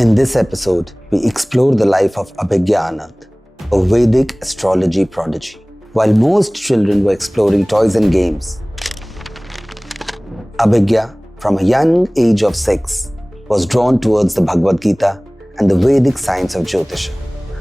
In this episode, we explore the life of Abhigya Anand, a Vedic astrology prodigy. While most children were exploring toys and games, Abhigya, from a young age of 6, was drawn towards the Bhagavad Gita and the Vedic science of Jyotisha.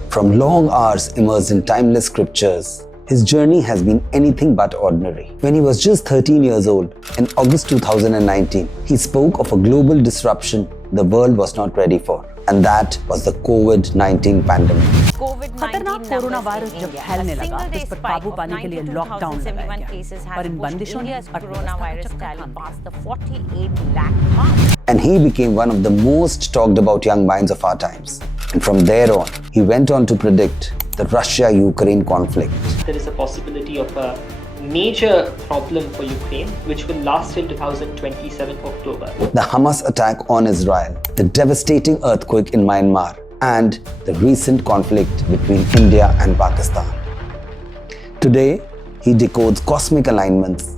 From long hours immersed in timeless scriptures, his journey has been anything but ordinary. When he was just 13 years old, in August 2019, he spoke of a global disruption the world was not ready for, and that was the COVID-19 pandemic. खतरनाक corona virus जब फैलने लगा, इस पर काबू पाने के लिए लॉकडाउन लगाया गया, पर इन बंदिशों ने And he became one of the most talked about young minds of our times. And from there on, he went on to predict the Russia-Ukraine conflict. There is a possibility of a major problem for Ukraine, which will last till 2027 October. The Hamas attack on Israel, the devastating earthquake in Myanmar, and the recent conflict between India and Pakistan. Today, he decodes cosmic alignments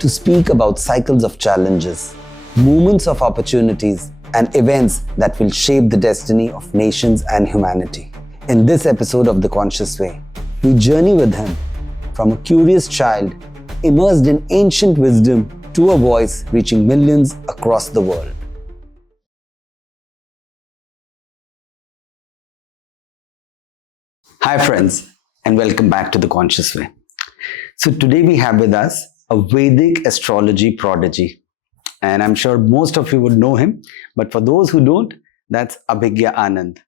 to speak about cycles of challenges, moments of opportunities, and events that will shape the destiny of nations and humanity. In this episode of The Conscious Way, we journey with him from a curious child immersed in ancient wisdom to a voice reaching millions across the world. Hi friends, and welcome back to The Conscious Way. So today we have with us a Vedic astrology prodigy, and I'm sure most of you would know him, but for those who don't, that's Abhigya Anand.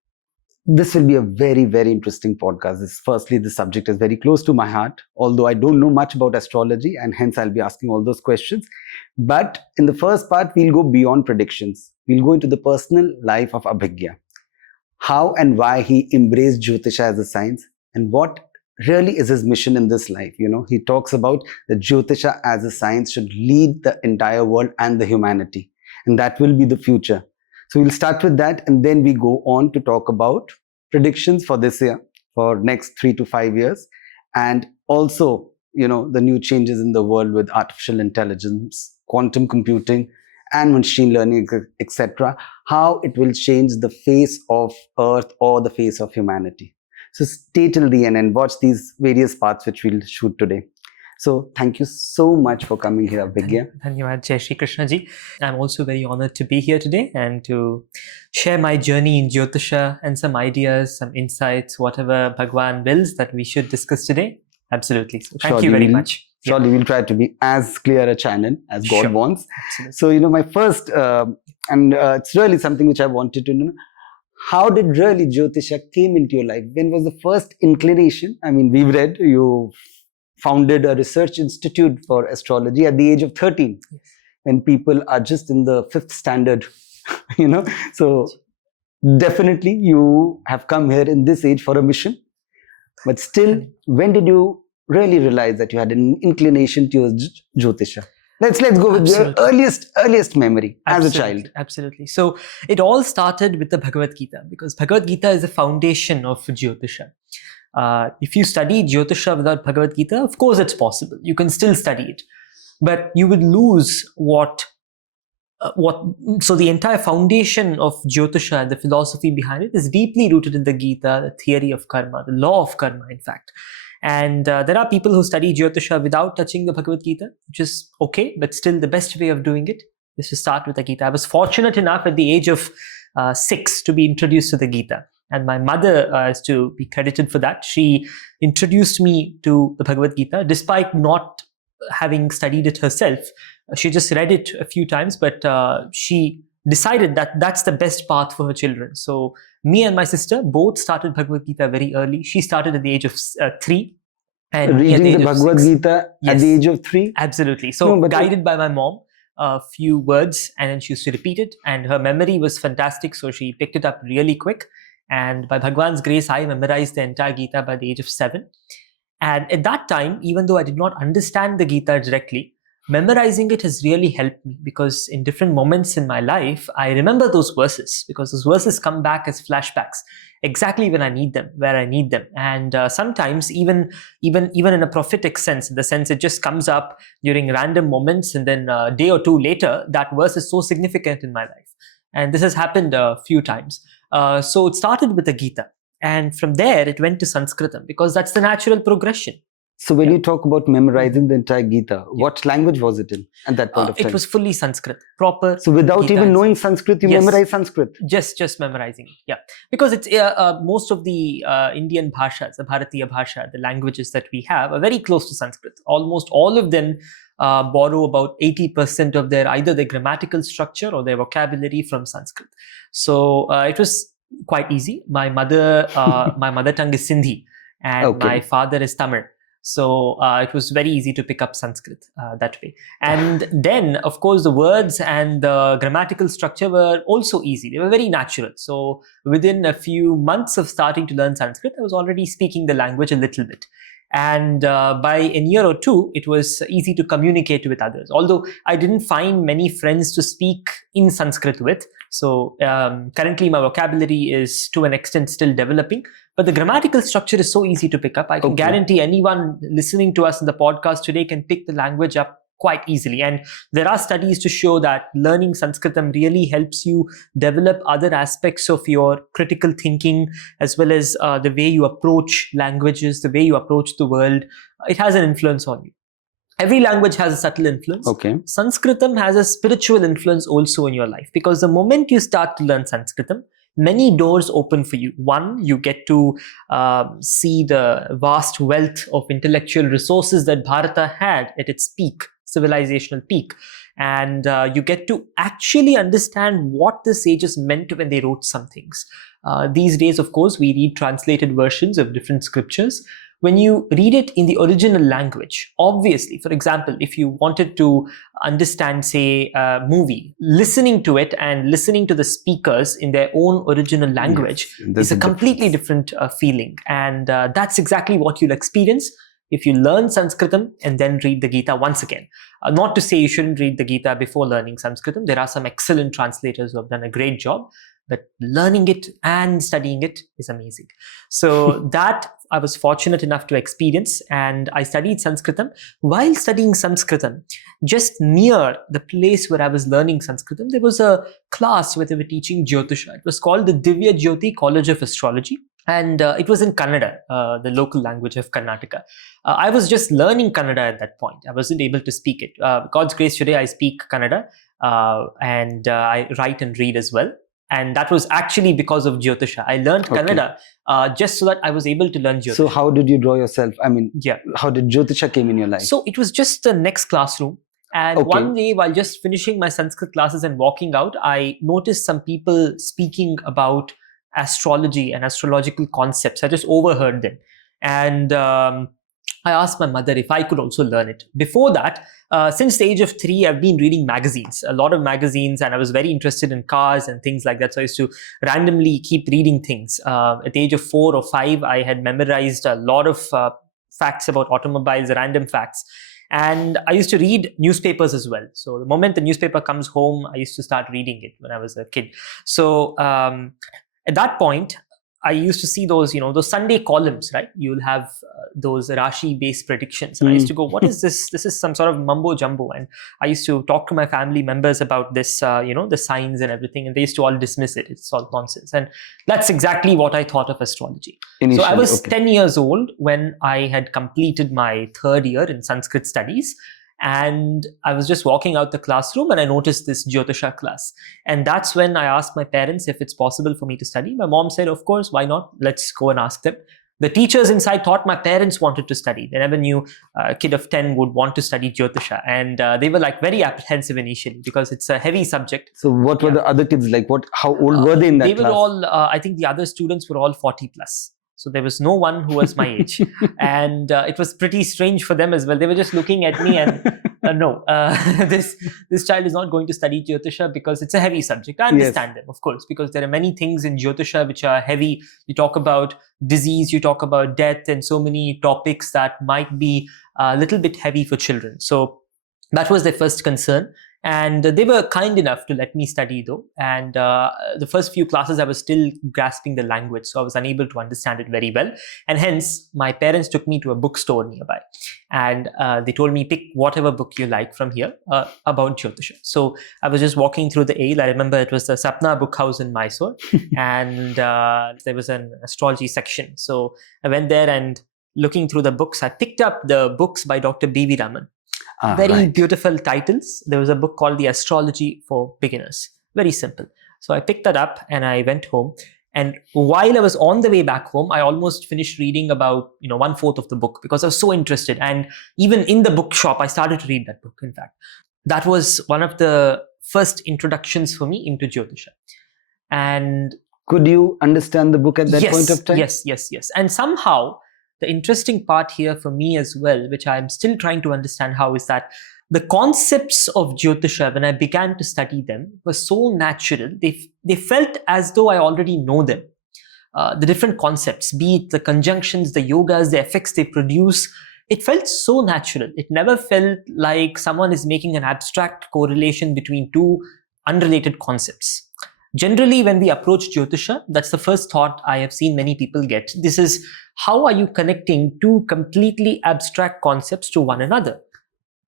This will be a very, very interesting podcast. Firstly, the subject is very close to my heart, although I don't know much about astrology, and hence I'll be asking all those questions. But in the first part, we'll go beyond predictions. We'll go into the personal life of Abhigya. How and why he embraced Jyotisha as a science, and what really is his mission in this life. He talks about that Jyotisha as a science should lead the entire world and the humanity, and that will be the future. So we'll start with that, and then we go on to talk about predictions for this year, for next 3 to 5 years, and also, the new changes in the world with artificial intelligence, quantum computing, and machine learning, etc., how it will change the face of Earth or the face of humanity. So stay till the end and watch these various parts which we'll shoot today. So thank you so much for coming here, Abhigya. Dhanyawad, Jai Shri Krishna ji. I'm also very honored to be here today and to share my journey in Jyotisha and some ideas, some insights, whatever Bhagwan wills that we should discuss today. Absolutely. So thank you very much. Surely we'll try to be as clear a channel as God wants. Absolutely. So, my first, it's really something which I wanted to know. How did really Jyotisha came into your life? When was the first inclination? I mean, we've read you founded a research institute for astrology at the age of 13, yes, when people are just in the 5th standard, So definitely you have come here in this age for a mission. But still, when did you really realize that you had an inclination towards Jyotisha? Let's go with your earliest memory as a child. Absolutely. So it all started with the Bhagavad Gita, because Bhagavad Gita is the foundation of Jyotisha. If you study Jyotisha without Bhagavad Gita, of course it's possible. You can still study it, but you would lose so the entire foundation of Jyotisha and the philosophy behind it is deeply rooted in the Gita, the theory of karma, the law of karma, in fact. And there are people who study Jyotisha without touching the Bhagavad Gita, which is okay, but still the best way of doing it is to start with the Gita. I was fortunate enough at the age of 6 to be introduced to the Gita. And my mother is to be credited for that. She introduced me to the Bhagavad Gita, despite not having studied it herself. She just read it a few times, but she decided that that's the best path for her children. So me and my sister both started Bhagavad Gita very early. She started at the age of 3. And reading the Bhagavad Gita at the age of 3? Absolutely. So guided by my mom, a few words, and then she used to repeat it. And her memory was fantastic, so she picked it up really quick. And by Bhagwan's grace, I memorized the entire Gita by the age of 7. And at that time, even though I did not understand the Gita directly, memorizing it has really helped me, because in different moments in my life, I remember those verses, because those verses come back as flashbacks exactly when I need them, where I need them. And sometimes even in a prophetic sense, in the sense it just comes up during random moments, and then a day or two later, that verse is so significant in my life. And this has happened a few times. So it started with the Gita. And from there, it went to Sanskritam because that's the natural progression. So when you talk about memorizing the entire Gita, what language was it in at that point of time? It was fully Sanskrit, proper. So without Gita even knowing Sanskrit, you memorize Sanskrit? Just memorizing it, yeah. Because it's most of the Indian bhashas, the Bharatiya bhasha, the languages that we have are very close to Sanskrit. Almost all of them borrow about 80% of either their grammatical structure or their vocabulary from Sanskrit. So it was quite easy. My mother tongue is Sindhi, and my father is Tamil. So it was very easy to pick up Sanskrit that way. And then, of course, the words and the grammatical structure were also easy. They were very natural. So within a few months of starting to learn Sanskrit, I was already speaking the language a little bit. And by a year or two, it was easy to communicate with others. Although I didn't find many friends to speak in Sanskrit with. So currently my vocabulary is to an extent still developing. But the grammatical structure is so easy to pick up. I can guarantee anyone listening to us in the podcast today can pick the language up quite easily. And there are studies to show that learning Sanskritam really helps you develop other aspects of your critical thinking, as well as the way you approach languages, the way you approach the world. It has an influence on you. Every language has a subtle influence. Sanskritam has a spiritual influence also in your life, because the moment you start to learn Sanskritam, many doors open for you. One, you get to see the vast wealth of intellectual resources that Bharata had at its peak, civilizational peak. And you get to actually understand what the sages meant when they wrote some things. These days, of course, we read translated versions of different scriptures. When you read it in the original language, obviously, for example, if you wanted to understand, say, a movie, listening to it and listening to the speakers in their own original language is a completely different feeling. And that's exactly what you'll experience if you learn Sanskritam and then read the Gita once again. Not to say you shouldn't read the Gita before learning Sanskritam. There are some excellent translators who have done a great job. But learning it and studying it is amazing. So that I was fortunate enough to experience, and I studied Sanskritam. While studying Sanskritam, just near the place where I was learning Sanskritam, there was a class where they were teaching Jyotisha. It was called the Divya Jyoti College of Astrology. And it was in Kannada, the local language of Karnataka. I was just learning Kannada at that point. I wasn't able to speak it. God's grace, today I speak Kannada and I write and read as well. And that was actually because of Jyotisha. I learned Kannada just so that I was able to learn Jyotisha. So how did you draw yourself? I mean, how did Jyotisha came in your life? So it was just the next classroom. And one day, while just finishing my Sanskrit classes and walking out, I noticed some people speaking about astrology and astrological concepts. I just overheard them. And I asked my mother if I could also learn it. Before that, since the age of 3, I've been reading magazines, a lot of magazines, and I was very interested in cars and things like that. So I used to randomly keep reading things. At the age of 4 or 5, I had memorized a lot of facts about automobiles, random facts. And I used to read newspapers as well. So the moment the newspaper comes home, I used to start reading it when I was a kid. So at that point, I used to see those, those Sunday columns, right? You'll have those Rashi-based predictions. And I used to go, what is this? This is some sort of mumbo jumbo. And I used to talk to my family members about this, the signs and everything. And they used to all dismiss it. It's all nonsense. And that's exactly what I thought of astrology. Initially, so I was 10 years old when I had completed my 3rd year in Sanskrit studies. And I was just walking out the classroom and I noticed this Jyotisha class. And that's when I asked my parents if it's possible for me to study. My mom said, of course, why not? Let's go and ask them. The teachers inside thought my parents wanted to study. They never knew a kid of 10 would want to study Jyotisha. And they were like very apprehensive initially because it's a heavy subject. So what were the other kids like? How old were they in that class? They were all, I think the other students were all 40 plus. So there was no one who was my age. And it was pretty strange for them as well. They were just looking at me and this child is not going to study Jyotisha because it's a heavy subject. I understand them, of course, because there are many things in Jyotisha which are heavy. You talk about disease, you talk about death, and so many topics that might be a little bit heavy for children. So that was their first concern. And they were kind enough to let me study though. And the first few classes, I was still grasping the language, so I was unable to understand it very well. And hence, my parents took me to a bookstore nearby. And they told me, pick whatever book you like from here about Jyotisha. So I was just walking through the aisle. I remember it was the Sapna book house in Mysore. And there was an astrology section. So I went there and looking through the books, I picked up the books by Dr. B.V. Raman. Very beautiful titles. There was a book called The Astrology for Beginners. Very simple. So I picked that up and I went home. And while I was on the way back home, I almost finished reading about 1/4 of the book because I was so interested. And even in the bookshop, I started to read that book, in fact. That was one of the first introductions for me into Jyotisha. And could you understand the book at that point of time? Yes. And somehow, the interesting part here for me as well, which I'm still trying to understand how, is that the concepts of Jyotisha, when I began to study them, were so natural. They felt as though I already know them. The different concepts, be it the conjunctions, the yogas, the effects they produce, it felt so natural. It never felt like someone is making an abstract correlation between two unrelated concepts. Generally, when we approach Jyotisha, that's the first thought I have seen many people get. This is, how are you connecting two completely abstract concepts to one another?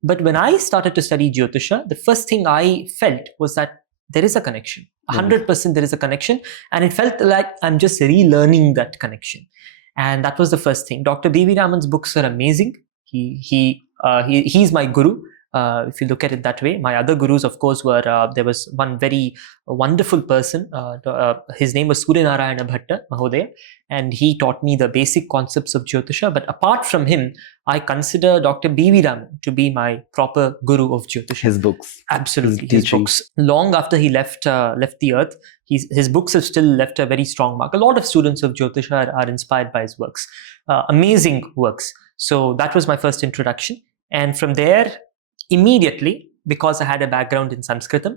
But when I started to study Jyotisha, the first thing I felt was that there is a connection. 100% there is a connection. And it felt like I'm just relearning that connection. And that was the first thing. Dr. B.V. Raman's books are amazing. He's my guru. If you look at it that way. My other gurus, of course, were, there was one very wonderful person. His name was Suryanarayana Bhatta Mahodaya, and he taught me the basic concepts of Jyotisha. But apart from him, I consider Dr. B.V. Raman to be my proper guru of Jyotisha. His books. Absolutely, his books. Long after he left the earth, his books have still left a very strong mark. A lot of students of Jyotisha are inspired by his works. Amazing works. So that was my first introduction. And from there, immediately, because I had a background in Sanskritam,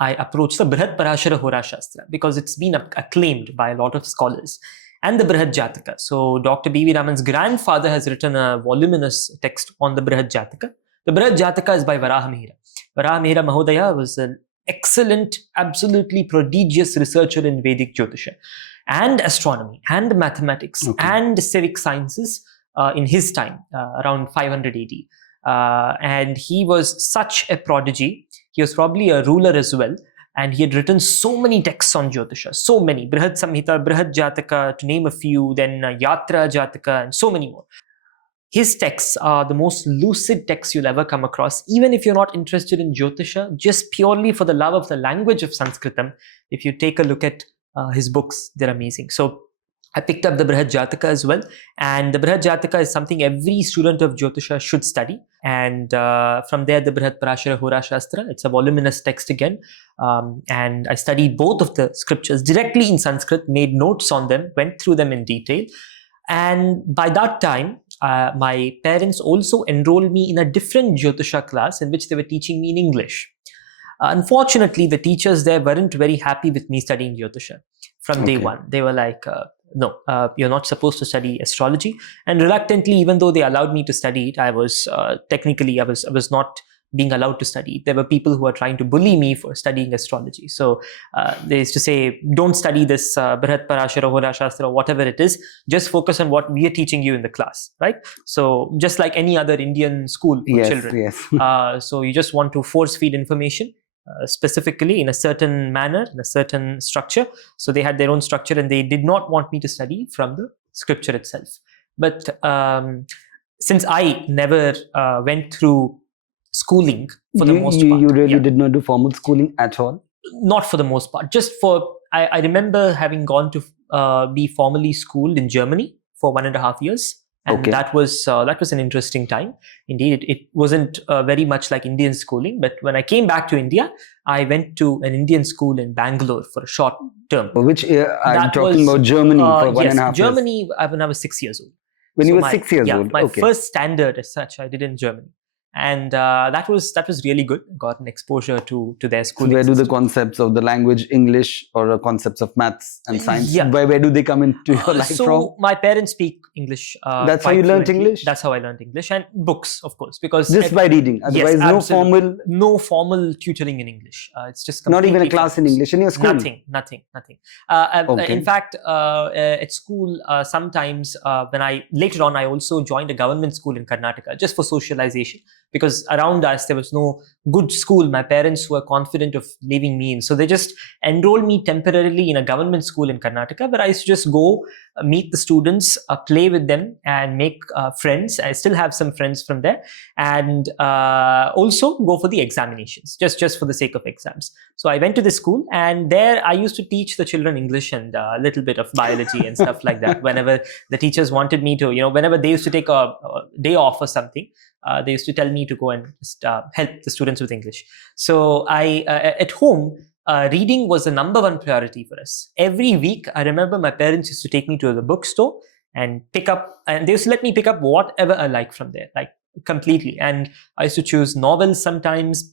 I approached the Brihat Parashara Hora Shastra because it's been acclaimed by a lot of scholars, and the Brihat Jataka. So Dr. B.V. Raman's grandfather has written a voluminous text on the Brihat Jataka. The Brihat Jataka is by Varaha Mihira. Varaha Mihira Mahodaya was an excellent, absolutely prodigious researcher in Vedic Jyotisha and astronomy and mathematics and civic sciences in his time, around 500 AD. And he was such a prodigy. He was probably a ruler as well. And he had written so many texts on Jyotisha, so many. Brihat Samhita, Brihat Jataka, to name a few, then Yatra Jataka, and so many more. His texts are the most lucid texts you'll ever come across. Even if you're not interested in Jyotisha, just purely for the love of the language of Sanskritam, if you take a look at his books, they're amazing. So I picked up the Brihat Jataka as well. And the Brihat Jataka is something every student of Jyotisha should study. And from there, the Brihat Parashara Hora Shastra. It's a voluminous text again. And I studied both of the scriptures directly in Sanskrit, made notes on them, went through them in detail. And by that time, my parents also enrolled me in a different Jyotisha class in which they were teaching me in English. Unfortunately, the teachers there weren't very happy with me studying Jyotisha from day one. They were like, no, you're not supposed to study astrology. And reluctantly, even though they allowed me to study it, I was technically, I was not being allowed to study. There were people who were trying to bully me for studying astrology. So they used to say, don't study this Brihat Parashara Hora Shastra or whatever it is. Just focus on what we are teaching you in the class, right? So just like any other Indian school for children. So you just want to force feed information. Specifically in a certain manner, in a certain structure. So they had their own structure and they did not want me to study from the scripture itself. But since I never went through schooling for the most part. You really did not do formal schooling at all? Not for the most part. Just for, I remember having gone to be formally schooled in Germany for 1.5 years. And that was an interesting time. Indeed, it wasn't very much like Indian schooling. But when I came back to India, I went to an Indian school in Bangalore for a short term. Which year? I'm talking about Germany for 1.5 years. Germany when I was 6 years old. When you were 6 years old? My first standard as such, I did in Germany. And that was really good. Got an exposure to their So schooling. where do the system. concepts of the language English or concepts of maths and science, Yeah. where do they come into your life So from? my parents speak English. That's how quite you learnt fluently. English? That's how I learned English, and books, of course, because Just by reading, otherwise absolutely. No formal tutoring in English. It's just not even a completely class in books. English in your school? Nothing. Okay. In fact, at school, sometimes when later on I also joined a government school in Karnataka just for socialization, because around us there was no good school my parents were confident of leaving me in. So they just enrolled me temporarily in a government school in Karnataka, where I used to just go meet the students, play with them, and make friends. I still have some friends from there, and also go for the examinations, just for the sake of exams. So I went to the school, and there I used to teach the children English and a little bit of biology and stuff like that. Whenever the teachers wanted me to, whenever they used to take a day off or something, they used to tell me to go and just help the students with English. So at home, reading was the number one priority for us. Every week, I remember my parents used to take me to the bookstore and they used to let me pick up whatever I like from there, like completely. And I used to choose novels sometimes,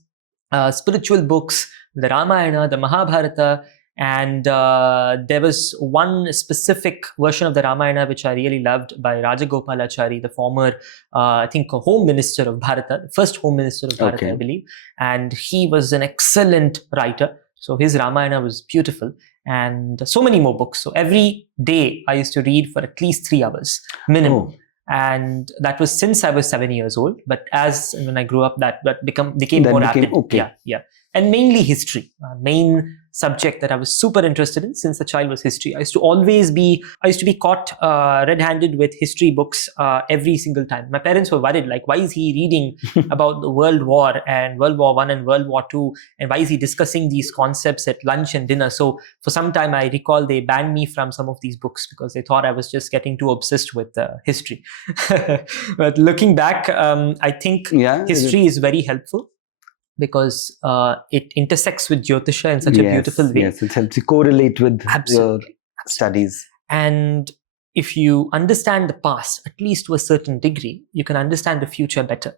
spiritual books, the Ramayana, the Mahabharata, and there was one specific version of the Ramayana which I really loved by Rajagopalachari, the former, I think, Home Minister of Bharata, the first Home Minister of Bharata, Okay. I believe. And he was an excellent writer. So his Ramayana was beautiful, and so many more books. So every day I used to read for at least 3 hours minimum. Oh. And that was since I was 7 years old. But when I grew up, that became more rapid. Okay. Yeah. And mainly history. Main subject that I was super interested in since a child was history. I used to be caught red-handed with history books every single time. My parents were worried, like, why is he reading about the World War and World War I and World War II, and why is he discussing these concepts at lunch and dinner? So for some time, I recall they banned me from some of these books because they thought I was just getting too obsessed with history. But looking back, I think history is very helpful, because it intersects with Jyotisha in such a beautiful way. Yes, it helps you correlate with your studies. And if you understand the past, at least to a certain degree, you can understand the future better.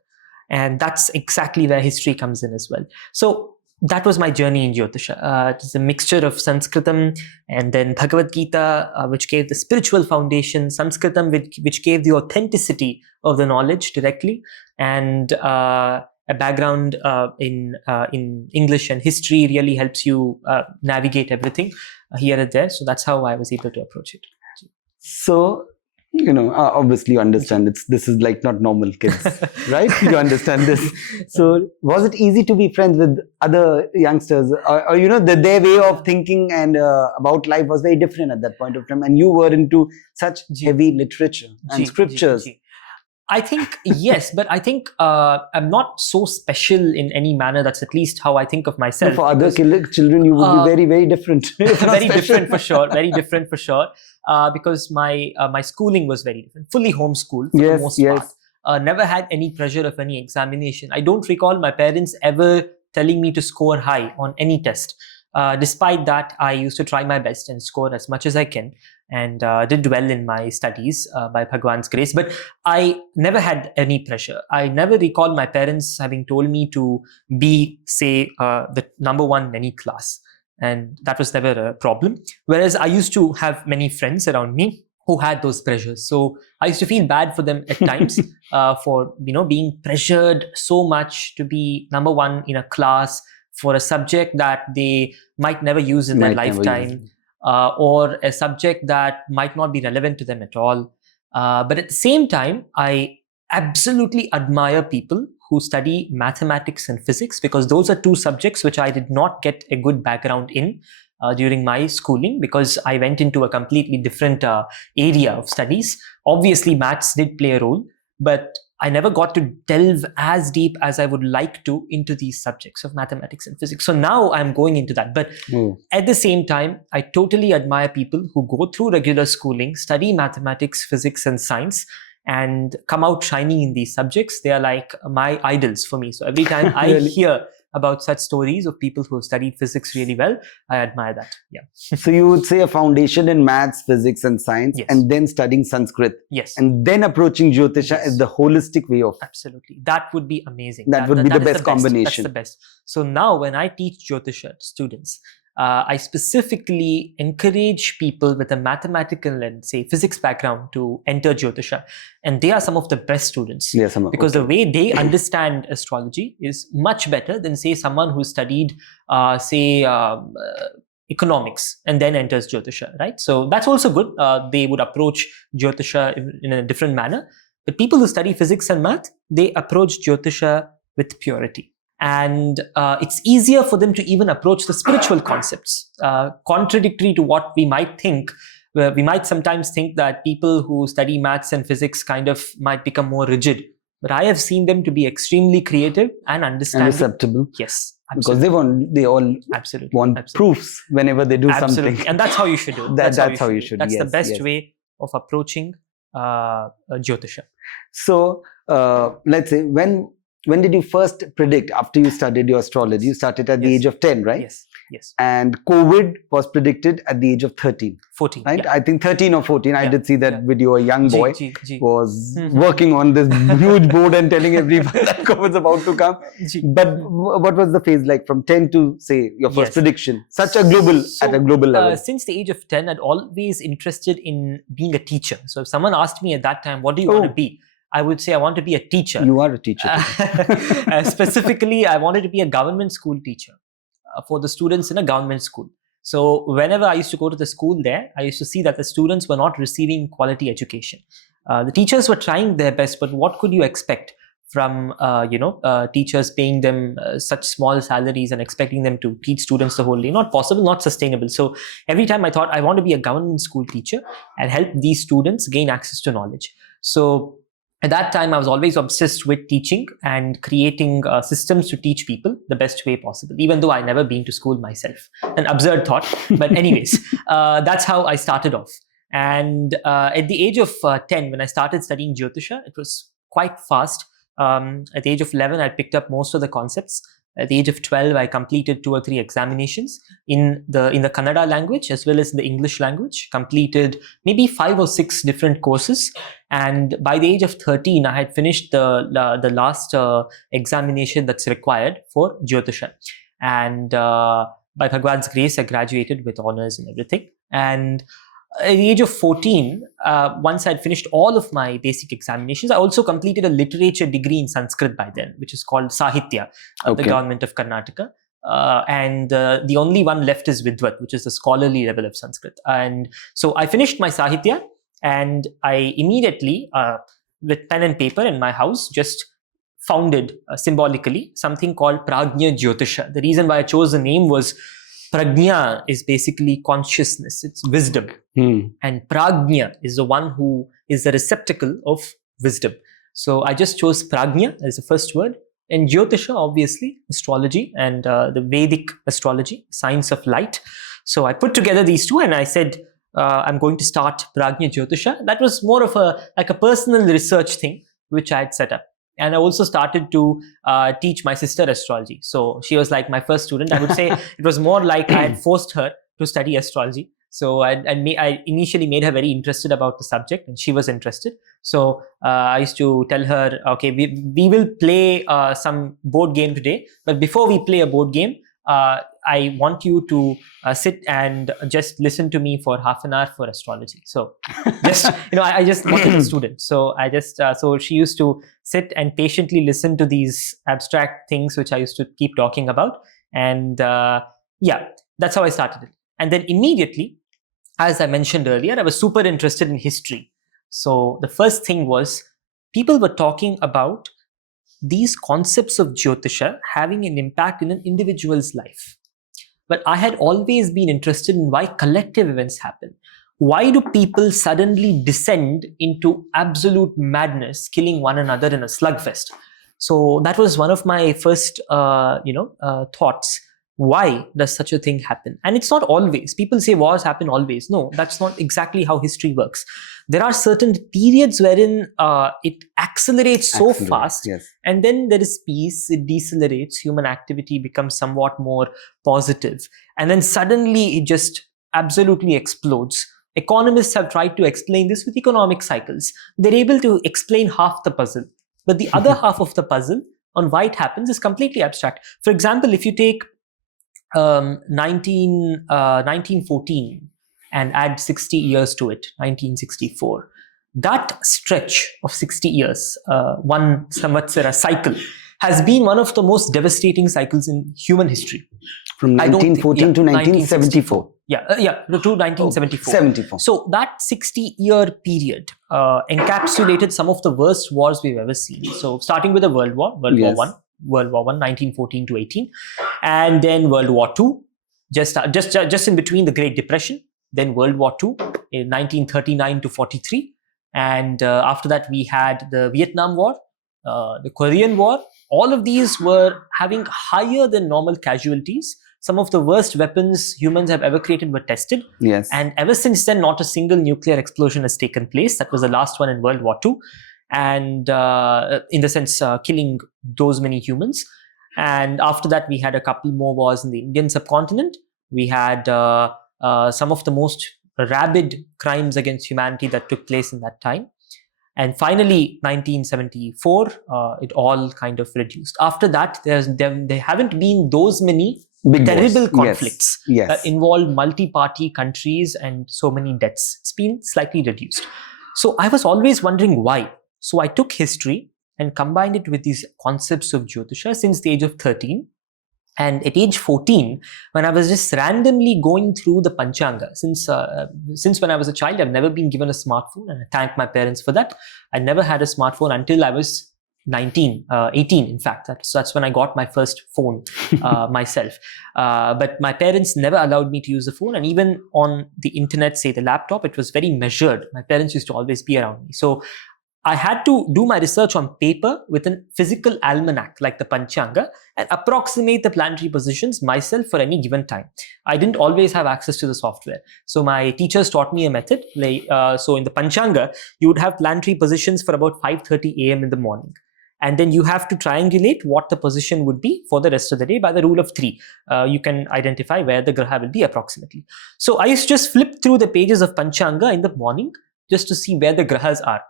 And that's exactly where history comes in as well. So that was my journey in Jyotisha. It is a mixture of Sanskritam and then Bhagavad Gita, which gave the spiritual foundation, Sanskritam, which gave the authenticity of the knowledge directly, and a background in English and history really helps you navigate everything here and there. So that's how I was able to approach it. So, obviously you understand this is like not normal kids, right? You understand this. So was it easy to be friends with other youngsters, or their way of thinking and about life was very different at that point of time, and you were into such heavy literature and scriptures? I think yes, but I think I'm not so special in any manner. That's at least how I think of myself. No, for other children, you would be very, very different. Very different for sure. Very different for sure. Because my schooling was very different. Fully homeschooled for the most part. Never had any pressure of any examination. I don't recall my parents ever telling me to score high on any test. Despite that, I used to try my best and score as much as I can, and did well in my studies by Bhagwan's grace. But I never had any pressure. I never recall my parents having told me to be, say, the number one in any class. And that was never a problem. Whereas I used to have many friends around me who had those pressures. So I used to feel bad for them at times for being pressured so much to be number one in a class for a subject that they might never use in their lifetime, or a subject that might not be relevant to them at all. But at the same time, I absolutely admire people who study mathematics and physics, because those are two subjects which I did not get a good background in during my schooling, because I went into a completely different area of studies. Obviously, maths did play a role, but I never got to delve as deep as I would like to into these subjects of mathematics and physics. So now I'm going into that. But at the same time, I totally admire people who go through regular schooling, study mathematics, physics, and science, and come out shining in these subjects. They are like my idols for me. So every time I hear about such stories of people who have studied physics really well, I admire that. Yeah. So you would say a foundation in maths, physics and science, Yes. and then studying Sanskrit. Yes. And then approaching Jyotisha Yes. as the holistic way of. Absolutely. That would be amazing. That would be the is best combination. That's the best. So now when I teach Jyotisha to students, I specifically encourage people with a mathematical and say physics background to enter Jyotisha. And they are some of the best students. Yes, because the way they understand astrology is much better than say someone who studied economics and then enters Jyotisha, right? So that's also good. They would approach Jyotisha in a different manner. But people who study physics and math, they approach Jyotisha with purity. And it's easier for them to even approach the spiritual concepts, contradictory to what we might think. We might sometimes think that people who study maths and physics kind of might become more rigid. But I have seen them to be extremely creative and understanding. And acceptable. Yes. Absolutely. Because they all absolutely want proofs whenever they do something. And that's how you should do it. That's how you should. That's yes, the best yes. way of approaching Jyotisha. So let's say when did you first predict after you studied your astrology? You started at the age of 10, right? Yes. Yes. And COVID was predicted at the age of 13. 14. Right? Yeah. I think 13 or 14. I did see that video. A young boy was Mm-hmm. working on this huge board and telling everyone that COVID was about to come. But what was the phase like from 10 to say your first prediction? Such a global, at a global level. Since the age of 10, I'd always interested in being a teacher. So if someone asked me at that time, what do you want to be? I would say I want to be a teacher. You are a teacher. Specifically, I wanted to be a government school teacher for the students in a government school. So whenever I used to go to the school there, I used to see that the students were not receiving quality education. The teachers were trying their best, but what could you expect from teachers paying them such small salaries and expecting them to teach students the whole day? Not possible, not sustainable. So every time I thought I want to be a government school teacher and help these students gain access to knowledge. So at that time, I was always obsessed with teaching and creating systems to teach people the best way possible, even though I never been to school myself. An absurd thought. But anyways, that's how I started off. And at the age of 10, when I started studying Jyotisha, it was quite fast. At the age of 11, I picked up most of the concepts. At the age of 12, I completed 2 or 3 examinations in the Kannada language as well as the English language, completed maybe 5 or 6 different courses. And by the age of 13, I had finished the last examination that's required for Jyotisha. And by Bhagwad's grace, I graduated with honors and everything. And at the age of 14, once I'd finished all of my basic examinations, I also completed a literature degree in Sanskrit by then, which is called Sahitya, the government of Karnataka. And the only one left is Vidvat, which is the scholarly level of Sanskrit. And so I finished my Sahitya, and I immediately, with pen and paper in my house, just founded symbolically something called Prajna Jyotisha. The reason why I chose the name was Prajna is basically consciousness, it's wisdom. And Prajna is the one who is the receptacle of wisdom. So I just chose Prajna as the first word. And Jyotisha, obviously, astrology and the Vedic astrology, science of light. So I put together these two and I said, I'm going to start Prajna Jyotisha. That was more of a personal research thing, which I had set up. And I also started to teach my sister astrology. So she was like my first student. I would say it was more like I had forced her to study astrology. So I initially made her very interested about the subject, and she was interested. So I used to tell her, okay, we will play some board game today. But before we play a board game, I want you to sit and just listen to me for half an hour for astrology. So just, I just wanted a student. So I just, so she used to sit and patiently listen to these abstract things, which I used to keep talking about. And that's how I started it. And then immediately, as I mentioned earlier, I was super interested in history. So the first thing was people were talking about these concepts of Jyotisha having an impact in an individual's life. But I had always been interested in why collective events happen. Why do people suddenly descend into absolute madness, killing one another in a slugfest? So that was one of my first, thoughts. why does such a thing happen? And it's not always. People say wars happen always. No, that's not exactly how history works. There are certain periods wherein it accelerates so fast, yes. and then there is peace, it decelerates, human activity becomes somewhat more positive, and then suddenly it just absolutely explodes. Economists have tried to explain this with economic cycles. They're able to explain half the puzzle, but the other half of the puzzle on why it happens is completely abstract. For example, if you take 1914 and add 60 years to it, 1964. That stretch of 60 years, one samvatsara cycle, has been one of the most devastating cycles in human history. From 1914 to 1974. To 1974. 74. So that 60-year period encapsulated some of the worst wars we've ever seen. So starting with the World War, World War I, 1914 to 18, and then World War II, just in between the Great Depression, then World War II in 1939 to 43, and after that we had the Vietnam War, the Korean War. All of these were having higher than normal casualties. Some of the worst weapons humans have ever created were tested. Yes. And ever since then, not a single nuclear explosion has taken place. That was the last one in World War II. And in the sense, killing those many humans. And after that, we had a couple more wars in the Indian subcontinent. We had some of the most rabid crimes against humanity that took place in that time. And finally, 1974, it all kind of reduced. After that, there haven't been those many terrible conflicts that involve multi-party countries and so many deaths. It's been slightly reduced. So I was always wondering why. So I took history and combined it with these concepts of Jyotisha since the age of 13. And at age 14, when I was just randomly going through the Panchanga, since when I was a child, I've never been given a smartphone, and I thank my parents for that. I never had a smartphone until I was 18 in fact. So that's when I got my first phone myself. But my parents never allowed me to use the phone, and even on the internet, say the laptop, it was very measured. My parents used to always be around me. So I had to do my research on paper with a physical almanac like the Panchanga and approximate the planetary positions myself for any given time. I didn't always have access to the software. So my teachers taught me a method. So in the Panchanga, you would have planetary positions for about 5:30 a.m. in the morning. And then you have to triangulate what the position would be for the rest of the day by the rule of 3. You can identify where the graha will be approximately. So I used to just flip through the pages of Panchanga in the morning just to see where the grahas are.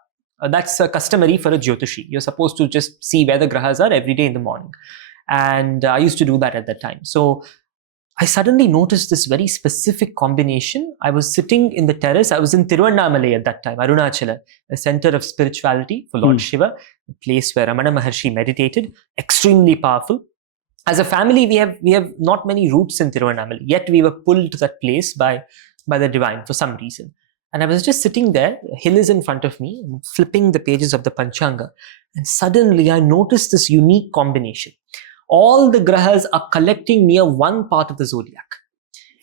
That's customary for a Jyotishi. You're supposed to just see where the grahas are every day in the morning. And I used to do that at that time. So I suddenly noticed this very specific combination. I was sitting in the terrace. I was in Tiruvannamalai at that time, Arunachala, a center of spirituality for Lord Shiva, a place where Ramana Maharshi meditated, extremely powerful. As a family, we have not many roots in Tiruvannamalai, yet we were pulled to that place by the divine for some reason. And I was just sitting there, the hill is in front of me, and flipping the pages of the Panchanga. And suddenly I noticed this unique combination. All the grahas are collecting near one part of the zodiac.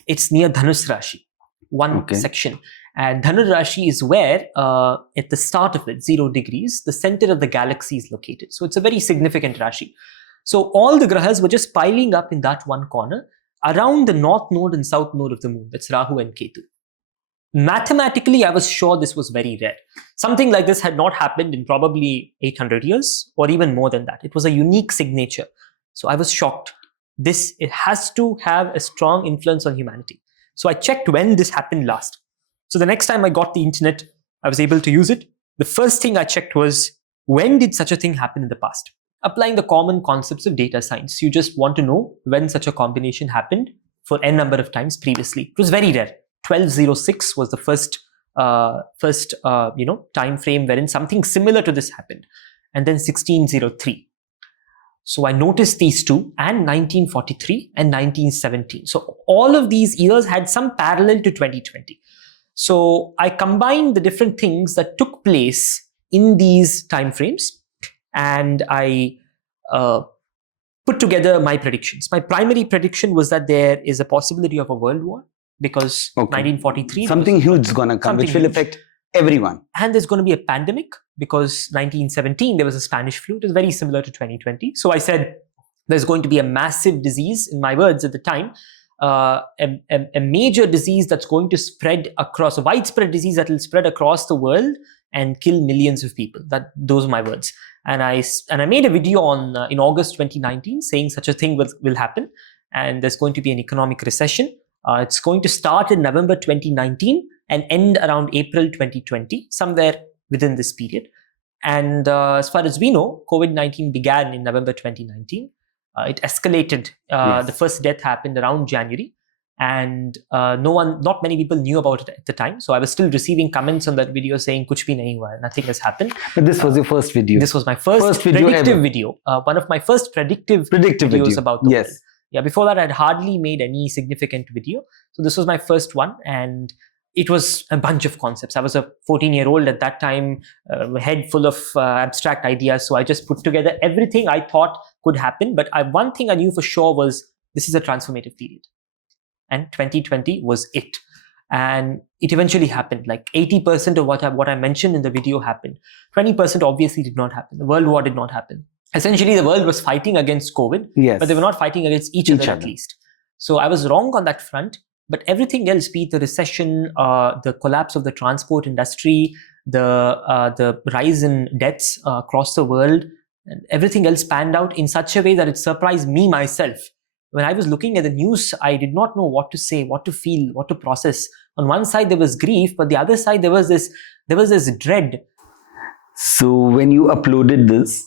It's near Dhanus Rashi, one section. And Dhanur Rashi is where, at the start of it, 0 degrees, the center of the galaxy is located. So it's a very significant Rashi. So all the grahas were just piling up in that one corner around the north node and south node of the moon. That's Rahu and Ketu. Mathematically, I was sure this was very rare. Something like this had not happened in probably 800 years or even more than that. It was a unique signature. So I was shocked. It has to have a strong influence on humanity. So I checked when this happened last. So the next time I got the internet, I was able to use it. The first thing I checked was, when did such a thing happen in the past? Applying the common concepts of data science. You just want to know when such a combination happened for n number of times previously. It was very rare. 1206 was the first time frame wherein something similar to this happened, and then 1603. So I noticed these two, and 1943 and 1917. So all of these years had some parallel to 2020. So I combined the different things that took place in these time frames, and I put together my predictions. My primary prediction was that there is a possibility of a world war, because 1943... Something huge is going to come, which will affect everyone. And there's going to be a pandemic, because 1917, there was a Spanish flu. It was very similar to 2020. So I said, there's going to be a massive disease, in my words at the time, a major disease that's going to spread across, a widespread disease that will spread across the world and kill millions of people. Those are my words. And I made a video in August 2019 saying such a thing will happen, and there's going to be an economic recession. It's going to start in November 2019 and end around April 2020, somewhere within this period. And as far as we know, COVID-19 began in November 2019. It escalated. Yes. The first death happened around January, and not many people knew about it at the time. So I was still receiving comments on that video saying "Kuch bhi nahi hua, nothing has happened." But this was your first video. This was my first predictive video. One of my first predictive videos about the world. Yeah, before that, I'd hardly made any significant video. So this was my first one, and it was a bunch of concepts. I was a 14-year-old at that time, head full of abstract ideas. So I just put together everything I thought could happen. But one thing I knew for sure was this is a transformative period. And 2020 was it. And it eventually happened. Like 80% of what I mentioned in the video happened. 20% obviously did not happen. The World War did not happen. Essentially, the world was fighting against COVID, but they were not fighting against each other at least. So I was wrong on that front. But everything else, be it the recession, the collapse of the transport industry, the rise in deaths across the world, and everything else panned out in such a way that it surprised me myself. When I was looking at the news, I did not know what to say, what to feel, what to process. On one side, there was grief, but the other side, there was this dread. So when you uploaded this,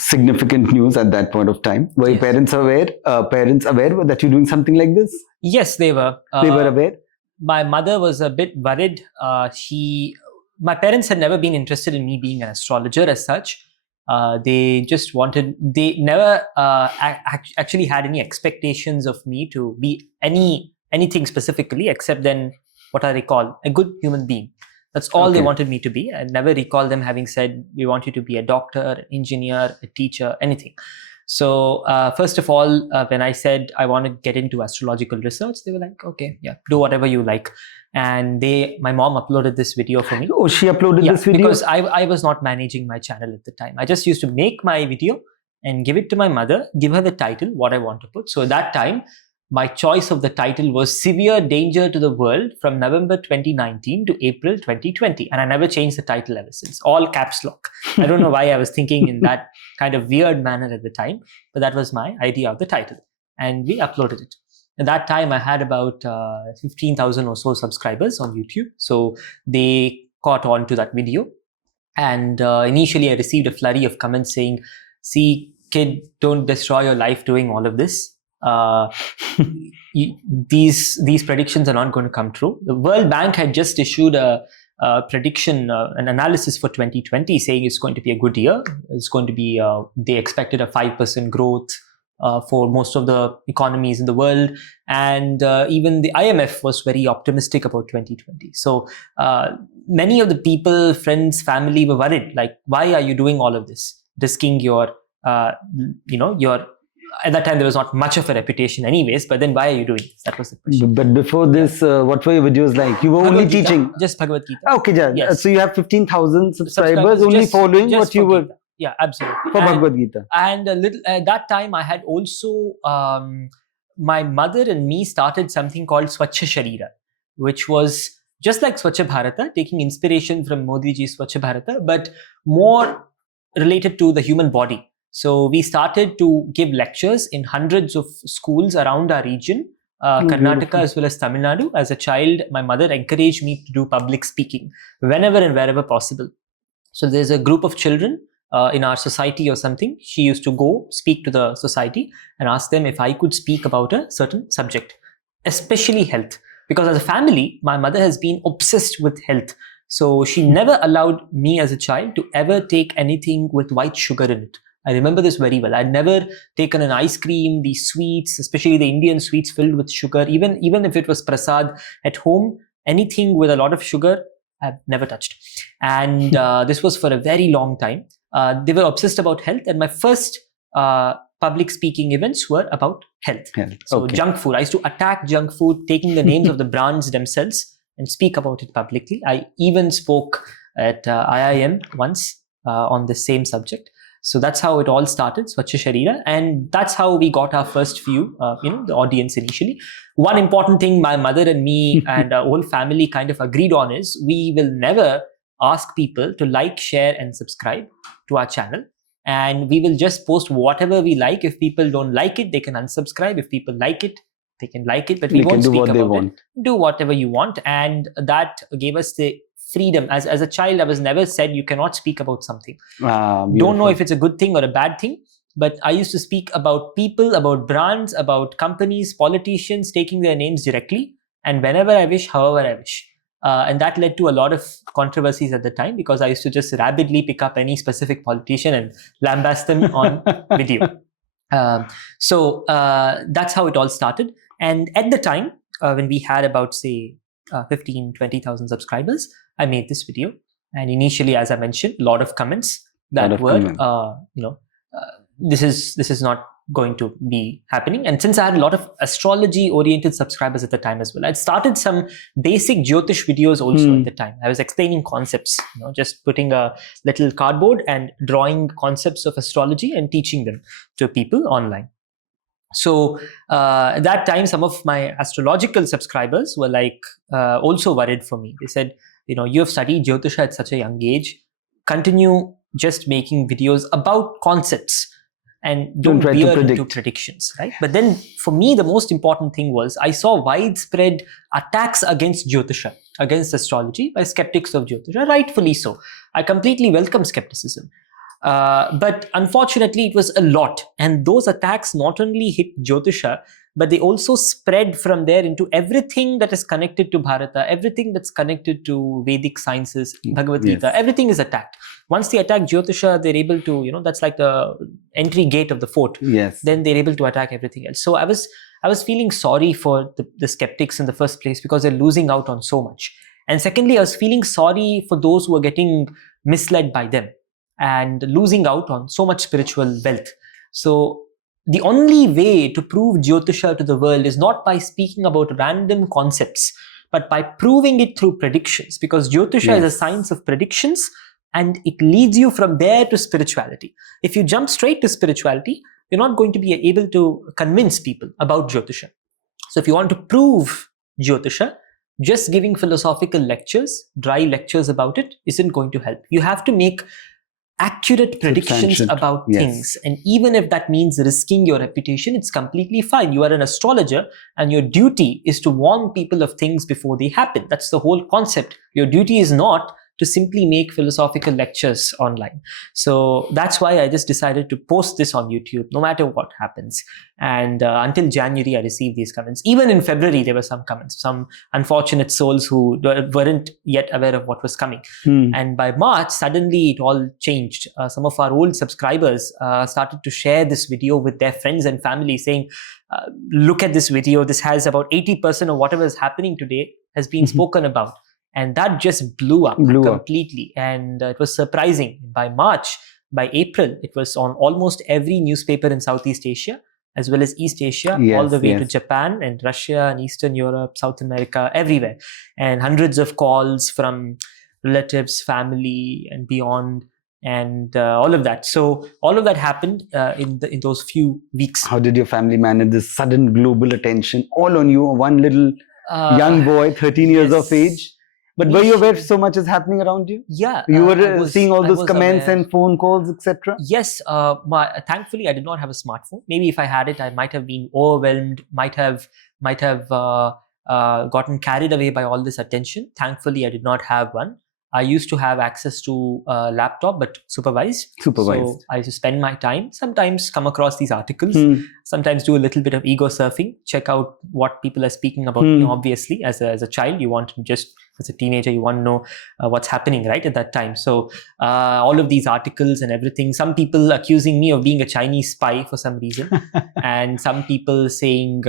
significant news at that point of time, were your parents aware that you're doing something like this? Yes, they were. They were aware? My mother was a bit worried. My parents had never been interested in me being an astrologer as such. They never actually had any expectations of me to be anything specifically except then what I recall, a good human being. That's all they wanted me to be. I never recall them having said, we want you to be a doctor, an engineer, a teacher, anything. So first of all, when I said I want to get into astrological research, they were like, okay, yeah, do whatever you like. And my mom uploaded this video for me. Oh, she uploaded this video? Because I was not managing my channel at the time. I just used to make my video and give it to my mother, give her the title, what I want to put. So at that time, my choice of the title was Severe Danger to the World from November 2019 to April 2020. And I never changed the title ever since. All caps lock. I don't know why I was thinking in that kind of weird manner at the time, but that was my idea of the title. And we uploaded it. At that time, I had about 15,000 or so subscribers on YouTube. So they caught on to that video. And initially, I received a flurry of comments saying, see, kid, don't destroy your life doing all of this. These predictions are not going to come true. The World Bank had just issued a prediction, an analysis for 2020 saying it's going to be a good year. It's going to be, they expected a 5% growth for most of the economies in the world. And even the IMF was very optimistic about 2020. So many of the people, friends, family were worried, like, why are you doing all of this? Risking your at that time, there was not much of a reputation anyways, but then why are you doing this? That was the question. But before this, what were your videos like? You were only teaching? Just Bhagavad Gita. Okay, yes. So you have 15,000 subscribers only following what you were... Yeah, absolutely. For Bhagavad Gita. And at that time, I had also... my mother and me started something called Swachha Sharira, which was just like Swachha Bharata, taking inspiration from Modi ji's Swachha Bharata, but more related to the human body. So we started to give lectures in hundreds of schools around our region, Karnataka as well as Tamil Nadu. As a child, my mother encouraged me to do public speaking whenever and wherever possible. So there's a group of children in our society or something. She used to go speak to the society and ask them if I could speak about a certain subject, especially health. Because as a family, my mother has been obsessed with health. So she never allowed me as a child to ever take anything with white sugar in it. I remember this very well. I'd never taken an ice cream, these sweets, especially the Indian sweets filled with sugar. Even if it was prasad at home, anything with a lot of sugar, I've never touched. And this was for a very long time. They were obsessed about health. And my first public speaking events were about health. So junk food. I used to attack junk food, taking the names of the brands themselves and speak about it publicly. I even spoke at IIM once on the same subject. So that's how it all started, Swachha Sharira, and that's how we got our first few, the audience initially. One important thing my mother and me and our whole family kind of agreed on is we will never ask people to like, share, and subscribe to our channel. And we will just post whatever we like. If people don't like it, they can unsubscribe. If people like it, they can like it, but we won't speak about it. Do whatever you want. And that gave us the freedom. As a child, I was never said you cannot speak about something. Don't know if it's a good thing or a bad thing, but I used to speak about people, about brands, about companies, politicians, taking their names directly, and whenever I wish, however I wish. And that led to a lot of controversies at the time, because I used to just rapidly pick up any specific politician and lambast them on video. So that's how it all started. And at the time, when we had about, say, 15, 20,000 subscribers, I made this video. And initially, as I mentioned, a lot of comments that were, this is not going to be happening. And since I had a lot of astrology-oriented subscribers at the time as well, I'd started some basic Jyotish videos also at the time. I was explaining concepts, just putting a little cardboard and drawing concepts of astrology and teaching them to people online. So at that time, some of my astrological subscribers were also worried for me. They said, you have studied Jyotisha at such a young age. Continue just making videos about concepts and don't veer into predictions, right? But then for me, the most important thing was I saw widespread attacks against Jyotisha, against astrology by skeptics of Jyotisha, rightfully so. I completely welcome skepticism. But unfortunately, it was a lot. And those attacks not only hit Jyotisha, but they also spread from there into everything that is connected to Bharata, everything that's connected to Vedic sciences, Bhagavad Gita, everything is attacked. Once they attack Jyotisha, they're able to, that's like the entry gate of the fort. Yes. Then they're able to attack everything else. So I was feeling sorry for the skeptics in the first place, because they're losing out on so much. And secondly, I was feeling sorry for those who are getting misled by them and losing out on so much spiritual wealth. So the only way to prove Jyotisha to the world is not by speaking about random concepts, but by proving it through predictions, because Jyotisha is a science of predictions, and it leads you from there to spirituality. If you jump straight to spirituality, you're not going to be able to convince people about Jyotisha. So if you want to prove Jyotisha, just giving philosophical lectures, dry lectures about it, isn't going to help. You have to make accurate predictions about things. And even if that means risking your reputation, it's completely fine. You are an astrologer, and your duty is to warn people of things before they happen. That's the whole concept. Your duty is not to simply make philosophical lectures online. So that's why I just decided to post this on YouTube, no matter what happens. And until January, I received these comments. Even in February, there were some comments, some unfortunate souls who weren't yet aware of what was coming. And by March, suddenly it all changed. Some of our old subscribers started to share this video with their friends and family, saying, look at this video. This has about 80% of whatever is happening today has been spoken about. And that just blew up completely. And it was surprising. By April, it was on almost every newspaper in Southeast Asia, as well as East Asia, all the way to Japan and Russia and Eastern Europe, South America, everywhere. And hundreds of calls from relatives, family, and beyond, and all of that. So all of that happened in those few weeks. How did your family manage this sudden global attention all on you, one little young boy, 13 years of age? But were you aware so much is happening around you? Yeah. You were seeing all those comments and phone calls, etc.? Yes. Thankfully, I did not have a smartphone. Maybe if I had it, I might have been overwhelmed, might have gotten carried away by all this attention. Thankfully, I did not have one. I used to have access to a laptop, but supervised. So I used to spend my time, sometimes come across these articles, sometimes do a little bit of ego surfing, check out what people are speaking about. Obviously, as a child, you want to just, as a teenager, you want to know what's happening right at that time. So all of these articles and everything, some people accusing me of being a Chinese spy for some reason, and some people saying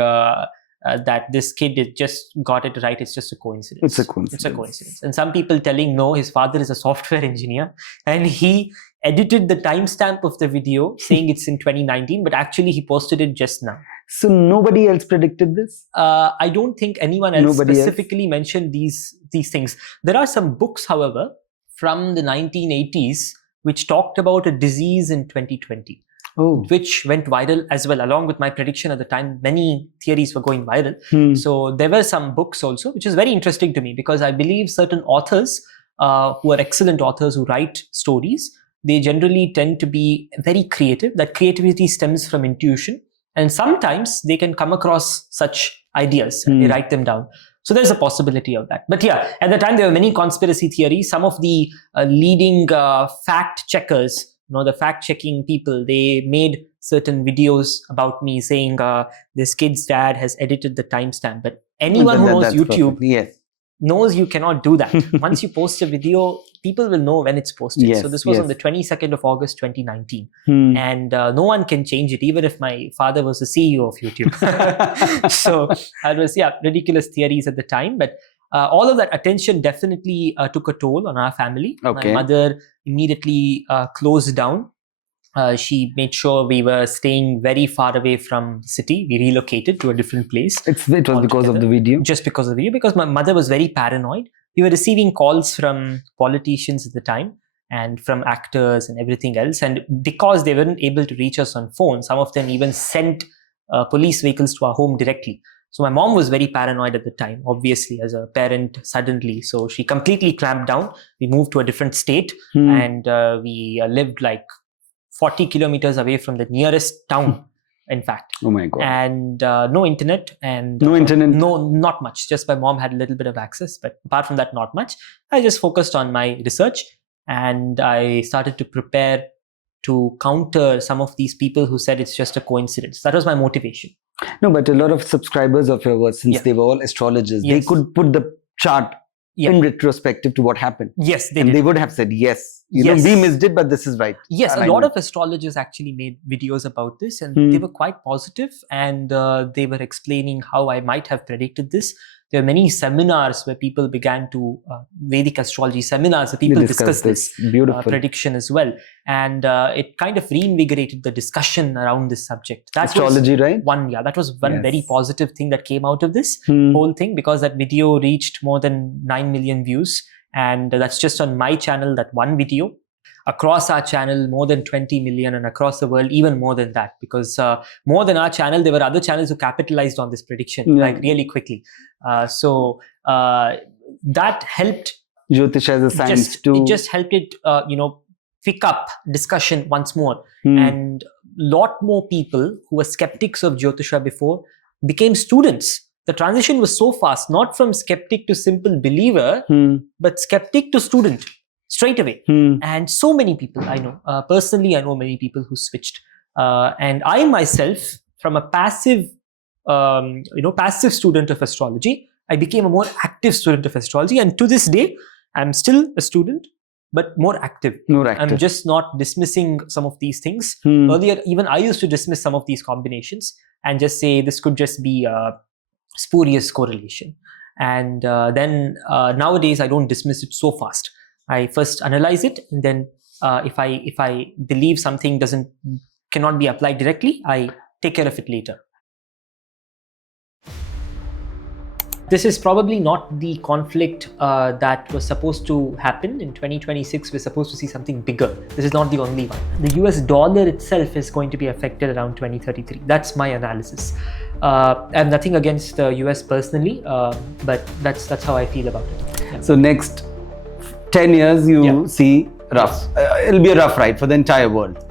that this kid just got it right. It's just a coincidence. It's a coincidence. And some people telling, no, his father is a software engineer, and he edited the timestamp of the video saying it's in 2019, but actually he posted it just now. So nobody else predicted this? I don't think anyone else specifically mentioned these things. There are some books, however, from the 1980s which talked about a disease in 2020. Oh. Which went viral as well, along with my prediction at the time. Many theories were going viral. So there were some books also, which is very interesting to me, because I believe certain authors who are excellent authors who write stories, they generally tend to be very creative. That creativity stems from intuition, and sometimes they can come across such ideas and they write them down. So there's a possibility of that. But yeah, at the time there were many conspiracy theories. Some of the leading fact checkers, the fact-checking people, they made certain videos about me saying this kid's dad has edited the timestamp. But anyone who knows YouTube knows you cannot do that. Once you post a video, people will know when it's posted. So this was on the 22nd of August, 2019. And no one can change it, even if my father was the CEO of YouTube. So it was, ridiculous theories at the time. But all of that attention definitely took a toll on our family. Okay. My mother immediately closed down. She made sure we were staying very far away from the city. We relocated to a different place. It was because of the video? Just because of the video, because my mother was very paranoid. We were receiving calls from politicians at the time and from actors and everything else. And because they weren't able to reach us on phone, some of them even sent police vehicles to our home directly. So my mom was very paranoid at the time, obviously, as a parent suddenly. So she completely clamped down. We moved to a different state and we lived like 40 kilometers away from the nearest town, in fact. Oh my God. And no internet. And no internet? No, not much. Just my mom had a little bit of access. But apart from that, not much. I just focused on my research and I started to prepare to counter some of these people who said it's just a coincidence. That was my motivation. No, but a lot of subscribers of yours, since they were all astrologers, they could put the chart in retrospective to what happened. Yes, they did. They would have said, yes, you know, we missed it, but this is right. Yes, a lot of astrologers actually made videos about this and they were quite positive and they were explaining how I might have predicted this. There are many seminars where people began to, Vedic astrology seminars, where people discuss this prediction as well. And it kind of reinvigorated the discussion around this subject. That astrology, was right? That was one very positive thing that came out of this whole thing, because that video reached more than 9 million views. And that's just on my channel, that one video. Across our channel, more than 20 million, and across the world, even more than that. Because more than our channel, there were other channels who capitalized on this prediction, like really quickly. So that helped. Jyotisha as a science too. It just helped it, pick up discussion once more. And lot more people who were skeptics of Jyotisha before became students. The transition was so fast, not from skeptic to simple believer, but skeptic to student. Straight away. And so many people I know, personally I know many people who switched. And I myself, from a passive student of astrology, I became a more active student of astrology. And to this day, I'm still a student, but more active. I'm just not dismissing some of these things. Earlier, even I used to dismiss some of these combinations and just say this could just be a spurious correlation. And then nowadays, I don't dismiss it so fast. I first analyze it, and then if I believe something cannot be applied directly, I take care of it later. This is probably not the conflict that was supposed to happen. In 2026, we're supposed to see something bigger. This is not the only one. The US dollar itself is going to be affected around 2033. That's my analysis. I have nothing against the US personally, but that's how I feel about it. Yeah. So next 10 years, you see rough. It'll be a rough ride for the entire world.